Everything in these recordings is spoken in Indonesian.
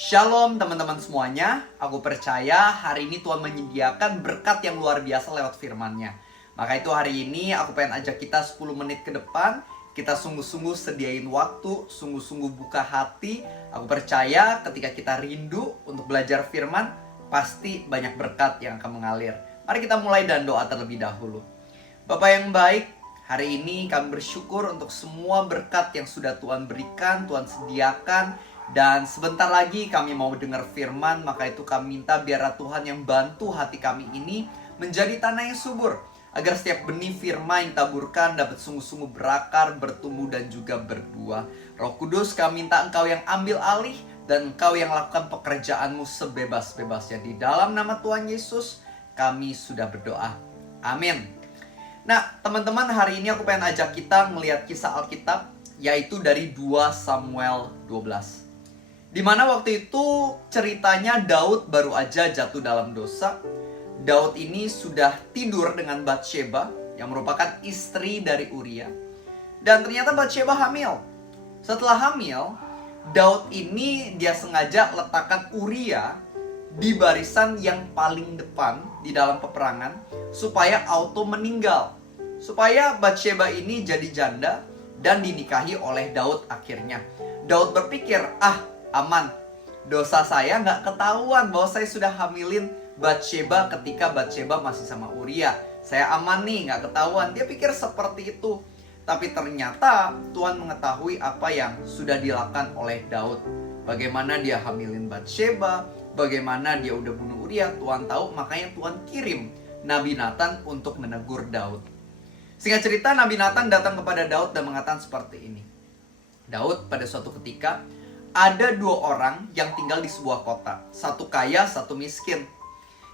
Shalom teman-teman semuanya. Aku percaya hari ini Tuhan menyediakan berkat yang luar biasa lewat firman-Nya. Maka itu hari ini aku pengen ajak kita 10 menit ke depan. Kita sungguh-sungguh sediain waktu, sungguh-sungguh buka hati. Aku percaya ketika kita rindu untuk belajar firman, pasti banyak berkat yang akan mengalir. Mari kita mulai dan doa terlebih dahulu. Bapak yang baik, hari ini kami bersyukur untuk semua berkat yang sudah Tuhan berikan, Tuhan sediakan. Dan sebentar lagi kami mau dengar firman, maka itu kami minta biarlah Tuhan yang bantu hati kami ini menjadi tanah yang subur. Agar setiap benih firman yang taburkan dapat sungguh-sungguh berakar, bertumbuh dan juga berbuah. Roh Kudus, kami minta Engkau yang ambil alih dan Engkau yang lakukan pekerjaanmu sebebas-bebasnya. Di dalam nama Tuhan Yesus kami sudah berdoa. Amin. Nah teman-teman, hari ini aku pengen ajak kita melihat kisah Alkitab, yaitu dari 2 Samuel 12. Di mana waktu itu ceritanya Daud baru aja jatuh dalam dosa. Daud ini sudah tidur dengan Batsheba yang merupakan istri dari Uria. Dan ternyata Batsheba hamil. Setelah hamil, Daud ini dia sengaja letakkan Uria di barisan yang paling depan di dalam peperangan supaya auto meninggal. Supaya Batsheba ini jadi janda dan dinikahi oleh Daud akhirnya. Daud berpikir, aman, dosa saya nggak ketahuan bahwa saya sudah hamilin Batsheba ketika Batsheba masih sama Uria. Saya aman nih, nggak ketahuan. Dia pikir seperti itu. Tapi ternyata Tuhan mengetahui apa yang sudah dilakukan oleh Daud. Bagaimana dia hamilin Batsheba, bagaimana dia udah bunuh Uria. Tuhan tahu, makanya Tuhan kirim Nabi Nathan untuk menegur Daud. Singkat cerita, Nabi Nathan datang kepada Daud dan mengatakan seperti ini. Daud pada suatu ketika ada 2 orang yang tinggal di sebuah kota. Satu kaya, satu miskin.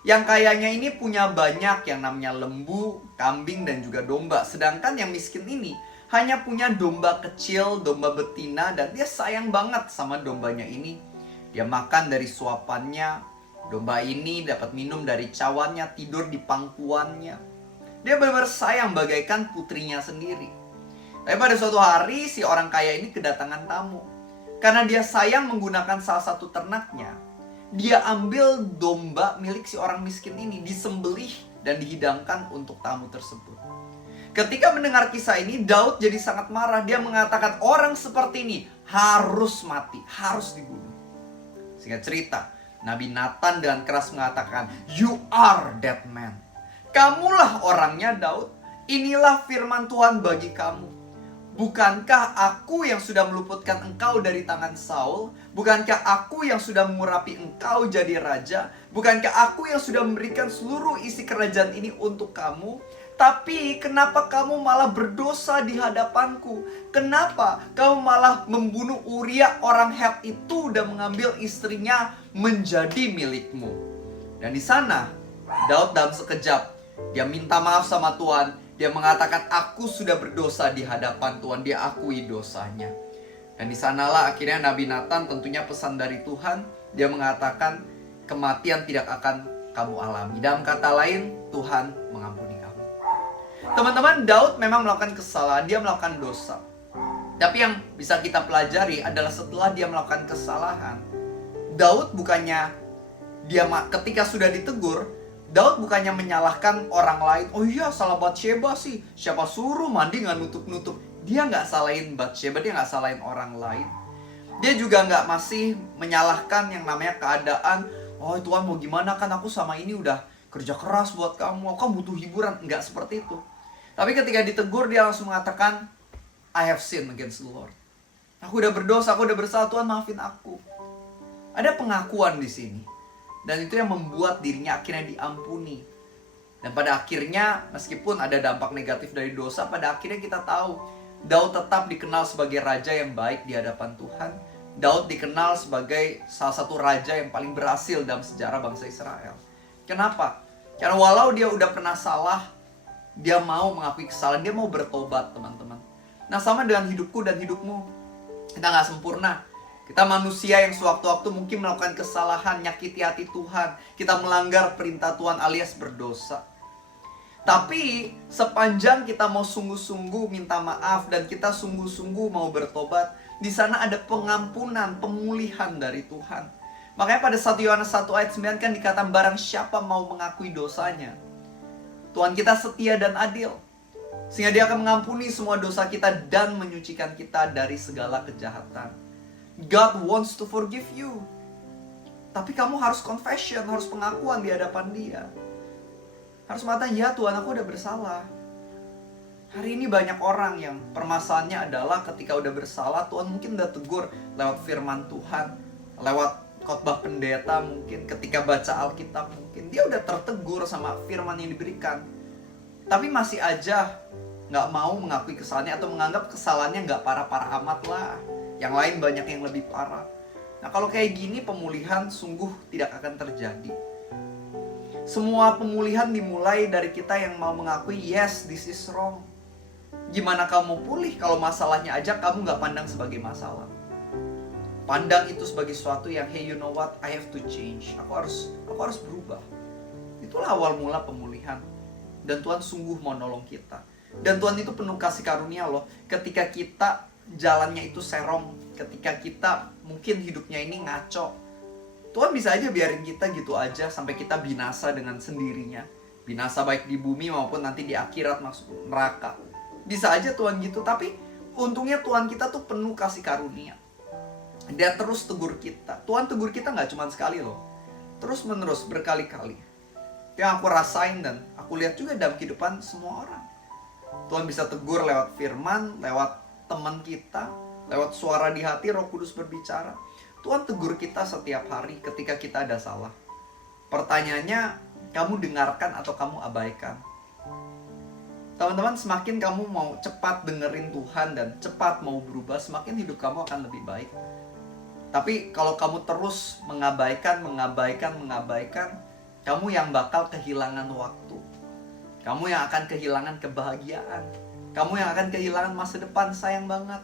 Yang kayanya ini punya banyak yang namanya lembu, kambing, dan juga domba. Sedangkan yang miskin ini hanya punya domba kecil, domba betina, dan dia sayang banget sama dombanya ini. Dia makan dari suapannya. Domba ini dapat minum dari cawannya, tidur di pangkuannya. Dia benar-benar sayang bagaikan putrinya sendiri. Tapi pada suatu hari si orang kaya ini kedatangan tamu. Karena dia sayang menggunakan salah satu ternaknya, dia ambil domba milik si orang miskin ini, disembelih dan dihidangkan untuk tamu tersebut. Ketika mendengar kisah ini, Daud jadi sangat marah. Dia mengatakan orang seperti ini harus mati, harus dibunuh. Singkat cerita, Nabi Nathan dengan keras mengatakan, "You are that man." Kamulah orangnya, Daud. Inilah firman Tuhan bagi kamu. Bukankah aku yang sudah meluputkan engkau dari tangan Saul? Bukankah aku yang sudah mengurapi engkau jadi raja? Bukankah aku yang sudah memberikan seluruh isi kerajaan ini untuk kamu? Tapi kenapa kamu malah berdosa di hadapanku? Kenapa kamu malah membunuh Uria orang Het itu dan mengambil istrinya menjadi milikmu? Dan di sana Daud dalam sekejap dia minta maaf sama Tuhan. Dia mengatakan, aku sudah berdosa di hadapan Tuhan. Dia akui dosanya. Dan di sanalah akhirnya Nabi Nathan tentunya pesan dari Tuhan. Dia mengatakan, kematian tidak akan kamu alami. Dalam kata lain, Tuhan mengampuni kamu. Teman-teman, Daud memang melakukan kesalahan. Dia melakukan dosa. Tapi yang bisa kita pelajari adalah setelah dia melakukan kesalahan, Daud bukannya ketika sudah ditegur, Daud bukannya menyalahkan orang lain. Oh iya, salah Batsheba sih. Siapa suruh mandi nggak nutup-nutup. Dia nggak salahin Batsheba, dia nggak salahin orang lain. Dia juga nggak masih menyalahkan yang namanya keadaan. Oh Tuhan mau gimana, kan aku sama ini udah kerja keras buat kamu. Aku butuh hiburan. Nggak seperti itu. Tapi ketika ditegur, dia langsung mengatakan, I have sinned against the Lord. Aku udah berdosa, aku udah bersalah, Tuhan maafin aku. Ada pengakuan di sini. Dan itu yang membuat dirinya akhirnya diampuni. Dan pada akhirnya, meskipun ada dampak negatif dari dosa, pada akhirnya kita tahu Daud tetap dikenal sebagai raja yang baik di hadapan Tuhan. Daud dikenal sebagai salah satu raja yang paling berhasil dalam sejarah bangsa Israel. Kenapa? Karena walau dia udah pernah salah, dia mau mengakui kesalahan, dia mau bertobat, teman-teman. Nah, sama dengan hidupku dan hidupmu. Kita gak sempurna. Kita manusia yang sewaktu-waktu mungkin melakukan kesalahan, nyakiti hati Tuhan. Kita melanggar perintah Tuhan alias berdosa. Tapi sepanjang kita mau sungguh-sungguh minta maaf dan kita sungguh-sungguh mau bertobat, di sana ada pengampunan, pemulihan dari Tuhan. Makanya pada 1 Yohanes 1 ayat 9 kan dikatakan barang siapa mau mengakui dosanya, Tuhan kita setia dan adil, sehingga dia akan mengampuni semua dosa kita dan menyucikan kita dari segala kejahatan. God wants to forgive you. Tapi kamu harus confession, harus pengakuan di hadapan dia. Harus mengatakan, ya Tuhan, aku udah bersalah. Hari ini banyak orang yang permasalahannya adalah ketika udah bersalah, Tuhan mungkin udah tegur lewat firman Tuhan, lewat khotbah pendeta mungkin, ketika baca Alkitab mungkin. Dia udah tertegur sama firman yang diberikan. Tapi masih aja nggak mau mengakui kesalahannya atau menganggap kesalahannya nggak parah-parah amat lah. Yang lain banyak yang lebih parah. Nah kalau kayak gini pemulihan sungguh tidak akan terjadi. Semua pemulihan dimulai dari kita yang mau mengakui, yes, this is wrong. Gimana kamu pulih kalau masalahnya aja kamu nggak pandang sebagai masalah? Pandang itu sebagai sesuatu yang, hey, you know what, I have to change. Aku harus berubah. Itulah awal mula pemulihan. Dan Tuhan sungguh mau nolong kita. Dan Tuhan itu penuh kasih karunia loh. Ketika kita jalannya itu serong, ketika kita mungkin hidupnya ini ngaco, Tuhan bisa aja biarin kita gitu aja sampai kita binasa dengan sendirinya. Binasa baik di bumi maupun nanti di akhirat masuk neraka. Bisa aja Tuhan gitu, tapi untungnya Tuhan kita tuh penuh kasih karunia. Dia terus tegur kita. Tuhan tegur kita nggak cuma sekali loh, terus menerus berkali-kali. Yang aku rasain dan aku lihat juga dalam kehidupan semua orang. Tuhan bisa tegur lewat firman, lewat teman kita, lewat suara di hati, Roh Kudus berbicara. Tuhan tegur kita setiap hari ketika kita ada salah. Pertanyaannya, kamu dengarkan atau kamu abaikan? Teman-teman, semakin kamu mau cepat dengerin Tuhan dan cepat mau berubah, semakin hidup kamu akan lebih baik. Tapi kalau kamu terus mengabaikan, kamu yang bakal kehilangan waktu. Kamu yang akan kehilangan kebahagiaan. Kamu yang akan kehilangan masa depan, sayang banget.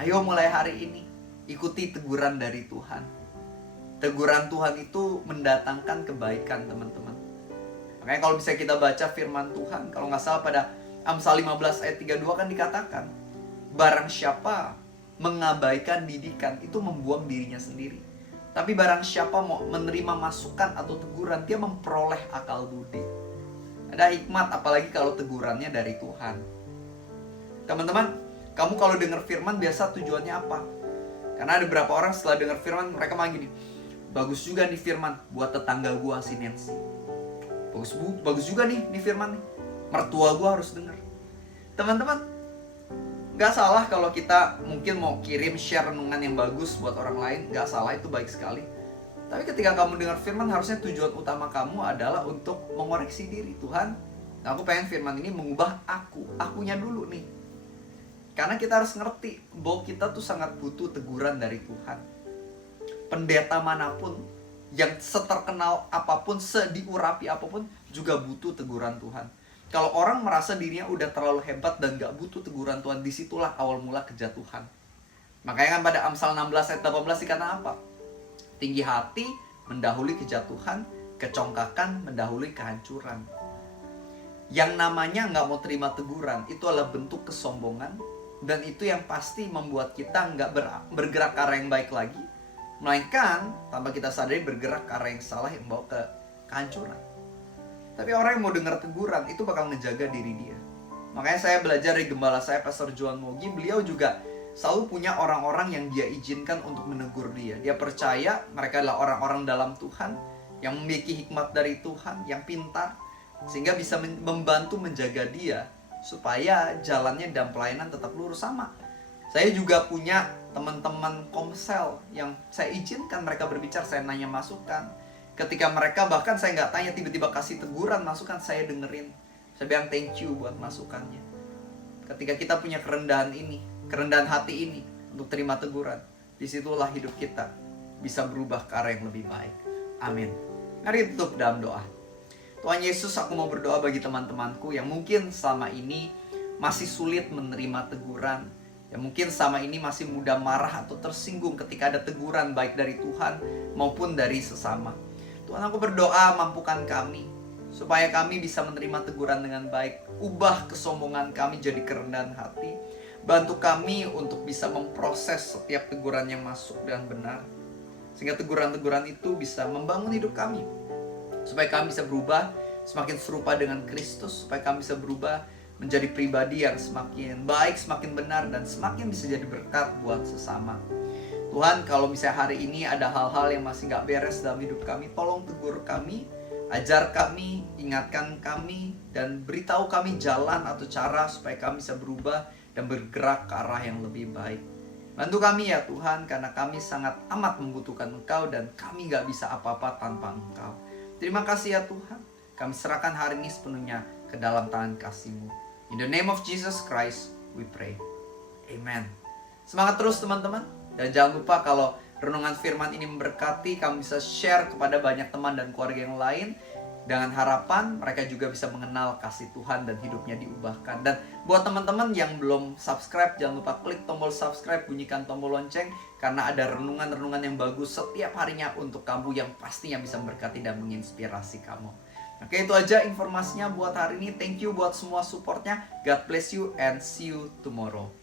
Ayo mulai hari ini, ikuti teguran dari Tuhan. Teguran Tuhan itu mendatangkan kebaikan, teman-teman. Makanya kalau bisa kita baca firman Tuhan, kalau nggak salah pada Amsal 15 ayat 32 kan dikatakan, barang siapa mengabaikan didikan, itu membuang dirinya sendiri. Tapi barang siapa mau menerima masukan atau teguran, dia memperoleh akal budi. Ada hikmat, apalagi kalau tegurannya dari Tuhan. Teman-teman, kamu kalau dengar firman biasa tujuannya apa? Karena ada beberapa orang setelah dengar firman, mereka malah gini, bagus juga nih firman buat tetangga gua si Nancy. Bagus juga nih firman nih. Mertua gua harus dengar. Teman-teman, gak salah kalau kita mungkin mau kirim share renungan yang bagus buat orang lain. Gak salah, itu baik sekali. Tapi ketika kamu dengar firman, harusnya tujuan utama kamu adalah untuk mengoreksi diri. Tuhan, aku pengen firman ini mengubah akunya dulu nih. Karena kita harus ngerti bahwa kita tuh sangat butuh teguran dari Tuhan. Pendeta manapun, yang seterkenal apapun, sediurapi apapun, juga butuh teguran Tuhan. Kalau orang merasa dirinya udah terlalu hebat dan gak butuh teguran Tuhan, disitulah awal mula kejatuhan. Makanya kan pada Amsal 16 ayat 18 dikatakan apa? Tinggi hati mendahului kejatuhan, kecongkakan mendahului kehancuran. Yang namanya gak mau terima teguran, itu adalah bentuk kesombongan. Dan itu yang pasti membuat kita gak bergerak ke arah yang baik lagi, melainkan tanpa kita sadari bergerak ke arah yang salah yang membawa ke kehancuran. Tapi orang yang mau dengar teguran itu bakal ngejaga diri dia. Makanya saya belajar dari gembala saya, Pastor Johan Mogi. Beliau juga selalu punya orang-orang yang dia izinkan untuk menegur dia. Dia percaya mereka adalah orang-orang dalam Tuhan, yang memiliki hikmat dari Tuhan, yang pintar, sehingga bisa membantu menjaga dia supaya jalannya dan pelayanan tetap lurus. Sama, saya juga punya teman-teman komsel yang saya izinkan mereka berbicara, saya nanya masukan. Ketika mereka bahkan saya nggak tanya, tiba-tiba kasih teguran, masukan, saya dengerin. Saya bilang thank you buat masukannya. Ketika kita punya kerendahan ini, kerendahan hati ini untuk terima teguran, disitulah hidup kita bisa berubah ke arah yang lebih baik. Amin. Mari tutup dalam doa. Tuhan Yesus, aku mau berdoa bagi teman-temanku yang mungkin selama ini masih sulit menerima teguran, yang mungkin selama ini masih mudah marah atau tersinggung ketika ada teguran baik dari Tuhan maupun dari sesama. Tuhan, aku berdoa mampukan kami supaya kami bisa menerima teguran dengan baik. Ubah kesombongan kami jadi kerendahan hati. Bantu kami untuk bisa memproses setiap teguran yang masuk dengan benar, Sehingga teguran-teguran itu bisa membangun hidup kami, supaya kami bisa berubah semakin serupa dengan Kristus, supaya kami bisa berubah menjadi pribadi yang semakin baik, semakin benar, dan semakin bisa jadi berkat buat sesama. Tuhan, kalau misalnya hari ini ada hal-hal yang masih gak beres dalam hidup kami, tolong tegur kami, ajar kami, ingatkan kami, dan beritahu kami jalan atau cara supaya kami bisa berubah dan bergerak ke arah yang lebih baik. Bantu kami ya Tuhan, karena kami sangat amat membutuhkan Engkau dan kami gak bisa apa-apa tanpa Engkau. Terima kasih ya Tuhan, kami serahkan hari ini sepenuhnya ke dalam tangan kasih-Mu. In the name of Jesus Christ, we pray. Amen. Semangat terus teman-teman. Dan jangan lupa kalau renungan firman ini memberkati, kamu bisa share kepada banyak teman dan keluarga yang lain, dengan harapan mereka juga bisa mengenal kasih Tuhan dan hidupnya diubahkan. Dan buat teman-teman yang belum subscribe, jangan lupa klik tombol subscribe, bunyikan tombol lonceng, karena ada renungan-renungan yang bagus setiap harinya untuk kamu yang pastinya bisa memberkati dan menginspirasi kamu. Oke, itu aja informasinya buat hari ini. Thank you buat semua supportnya. God bless you and see you tomorrow.